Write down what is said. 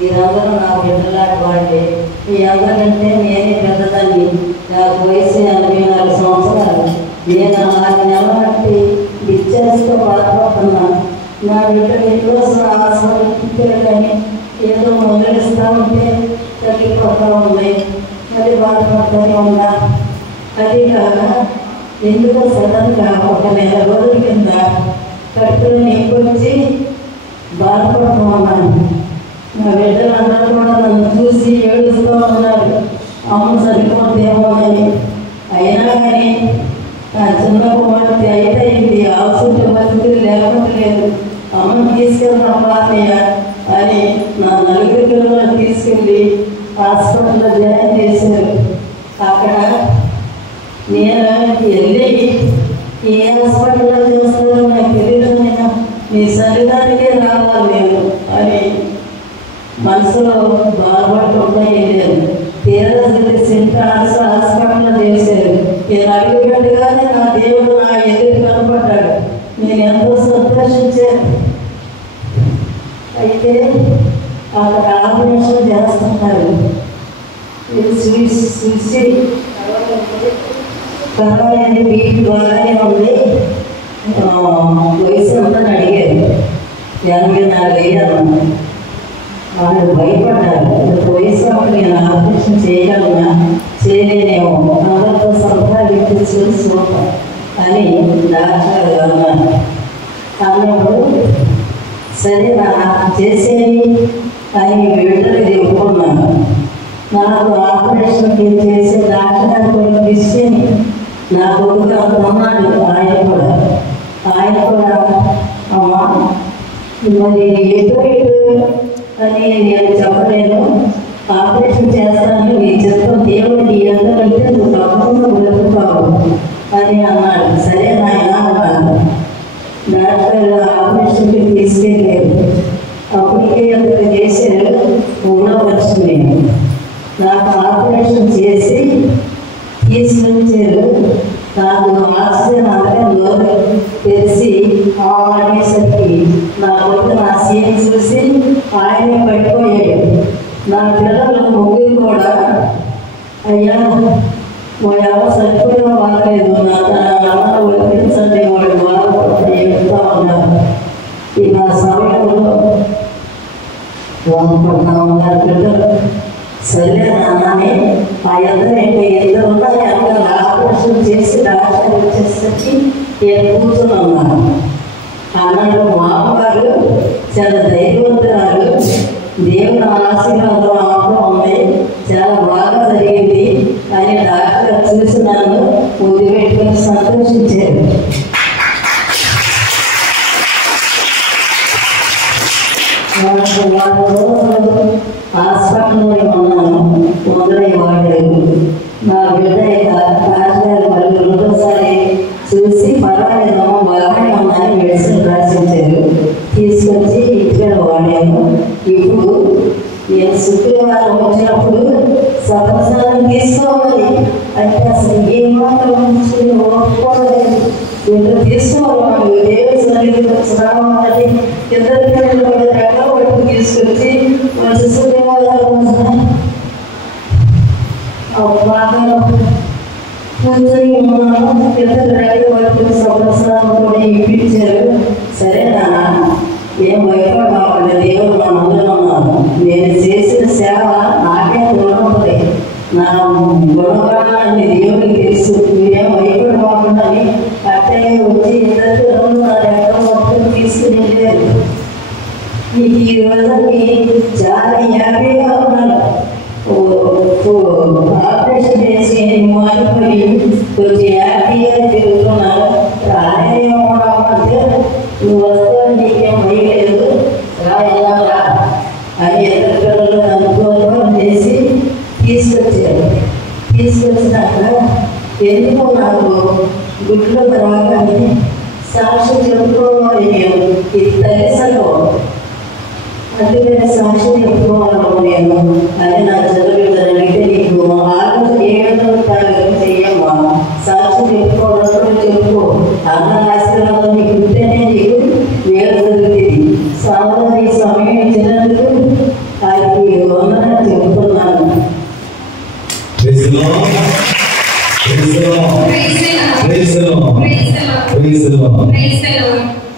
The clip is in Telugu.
మీరందరూ నా బిడ్డలాంటి వాళ్ళే. మీ అందరికంటే నేనే పెద్దదాన్ని. నాకు వయసు 84 సంవత్సరాలు. నేను 6 నెలల బట్టి డిశ్చార్జ్తో బాధపడుతున్నాను. నా బిడ్డలు ఎన్నోసార్లు హాస్పిటల్ తిప్పారు, కానీ ఏదో మొదలుస్తూ ఉంటే తగ్గిపోతూ ఉన్నాయి. మరి బాధపడుతూనే ఉన్నా. అది కాక ఎందుకో సడన్గా 1 నెల రోజుల కింద కడుపులో నొప్పి వచ్చి బాధపడుతూ ఉన్నాను. నా బిడ్డలందరూ కూడా నన్ను చూసి ఏడుస్తూ ఉన్నారు, అమ్మ చనిపోతేమోనని. అయినా కానీ నా చిన్న కుమార్తె అయిపోయింది, అవసరం పరిస్థితి లేకపోలేదు. అమ్మను తీసుకెళ్తామా అని నా 4 పిల్లలను తీసుకెళ్ళి హాస్పిటల్లో జాయిన్ చేశారు. అక్కడ నేను వెళ్ళి ఏ హాస్పిటల్లో చేస్తారో నాకు తెలియదు, నేను నీ సన్నిధానికే రావాలి నేను అని మనసులో బాధపడుతుంటా వెళ్ళాను. తీరదశ సింటాల్స్ హాస్పిటల్లో చేశారు. నేను అడిగినట్టుగానే నా దేవుడు నా ఎదురు కనపడ్డాడు. నేను ఎంతో సంతోషించాను. అయితే అక్కడ ఆపరేషన్ చేస్తున్నారు. చూసి పర్వాలేదు, బీపీ బాగానే ఉంది, వయసు ఉందని అడిగారు. 84 అయ్యాను. వాళ్ళు భయపడ్డారు. వయసు అప్పుడు నేను ఆపరేషన్ చేయగలనా చేయలేనేమో, అందరితో సంపాదించు సూపర్ అని డాక్టర్ అన్నారు. అన్నప్పుడు సరే చేసేది అని బిడ్డలకి ఒప్పుకున్నాను. నాకు ఆపరేషన్ చేసే డాక్టర్ కొన్ని క్రిస్టియన్ నా కొడుకు ఉన్నాడు. ఆయన కూడా అమ్మా మరి ఎటు అని నేను చెప్పలేను, ఆపరేషన్ చేస్తాను, నీ చిత్తం దేవుడికి ఎంతకంటే నువ్వు తప్పకుండా బ్రతుకుతావు అని అన్నాడు. సరే నాయన అన్నాను. డాక్టర్ ఆపరేషన్కి తీసుకెళ్ళారు. అప్పటికే అతను చేశారు. 3వ వర్షం నాకు ఆపరేషన్ చేసి తీసుకొచ్చారు. నాకు ఆక్సిజన్ అందరిలో తెలిసి అనేసరికి నా కొడుకు నా సీన్ చూసి ఆయనే పడిపోయాడు. నా పిల్లలు 3 కూడా అయ్యా మా ఎవరు సరిపోయినా బాగలేదు, నా అమ్మ వర్తించండి, వాడు బాధపడుతూ చెప్తా ఉన్నారు. ఈ నా సమయంలో బాధపడుతూ ఉన్నారు పిల్లలు. సరే నాన్నని ఆ ఇద్దరు ఉన్నాయి. అక్కడ ఆపరేషన్ చేసి డాక్టర్ వచ్చేసరికి నేను కూర్చొని ఉన్నాను. అన్నాడు మా అమ్మగారు చాలా ధైర్యవంతురాలు, దేవుని ఆశీర్వాదం ఆపడం ఉంది, చాలా బాగా జరిగింది అని డాక్టర్ చూసి నన్ను ముద్దు పెట్టుకొని సంతోషించారు. హాస్పిటల్లో ఉన్నాను. మొదలై వాడారు. నా బిడ్డ రాజుగారు మళ్ళీ 2వసారి చూసి పర్వాలేదమ్మా బాగానే ఉందని మెడిసిన్ రాసించారు. తీసుకొచ్చి ఇంటికి వాడాను. ఇప్పుడు నేను శుక్రవారం వచ్చినప్పుడు సంవత్సరాలు తీసుకోవాలి అంటే అసలు ఏమాత్రం ఒప్పుకోలేదు. వీళ్ళు తీసుకోవాలి, దేవుడి సన్నిధికి రావాలి. ఇద్దరు పిల్లలు ఎక్కడ వరకు తీసుకొచ్చి మంచి శుక్రవారం బాగా కూర్చొని ఉన్నాను. ఇద్దరు వరకు సంవత్సరాలు కూడా ఇప్పించారు. సరే నాన్న ఏం భయపడకుండా దేవుడు నా ముందులో ఉన్నాను. నేను చేసిన సేవ నాకే గుణపడి నా గుణపడాలని దేవుడికి తెలుసు. మీరేం భయపడకుండా అట్టగే వచ్చి ఇద్దరు నా ఎక్కడ మొత్తం తీసుకుని వెళ్ళారు. మీకు ఈ రోజుకి చాలా హ్యాపీగా ఉన్నాను. ఆపరేషన్ చేసి మారిపోయి కొంచెం హ్యాపీగా తిరుగుతున్నాను. రాలేమంటే నువ్వు వస్తావు, నీకేం భయలేదు, రా అని ఇద్దరు పిల్లలు అనుకోవడం చేసి తీసుకొచ్చారు. తీసుకొచ్చినాక ఎందుకో నాకు గుడ్లో రాగానే సాక్షి చెప్పుకోవాలి. నేను ఇది తల్లి సంఘం, అందుకని సాక్షి చెప్పుకోవాలి నేను అని నా చదువుతాను. అంటే నీకు ఆలోచన ఏ విధంగా తాగడం చెయ్యమ్మా, సాక్షి చెప్పుకోవడం చెప్పుకో, అన్న ఆశీర్వాదం నీకు ఉంటేనే నీకు వేరు జరుగుతుంది. సాధారణ సమయం ఇచ్చినందుకు ఆయన Praise the Lord. Praise the Lord. Praise the Lord. Praise the Lord. Praise the Lord.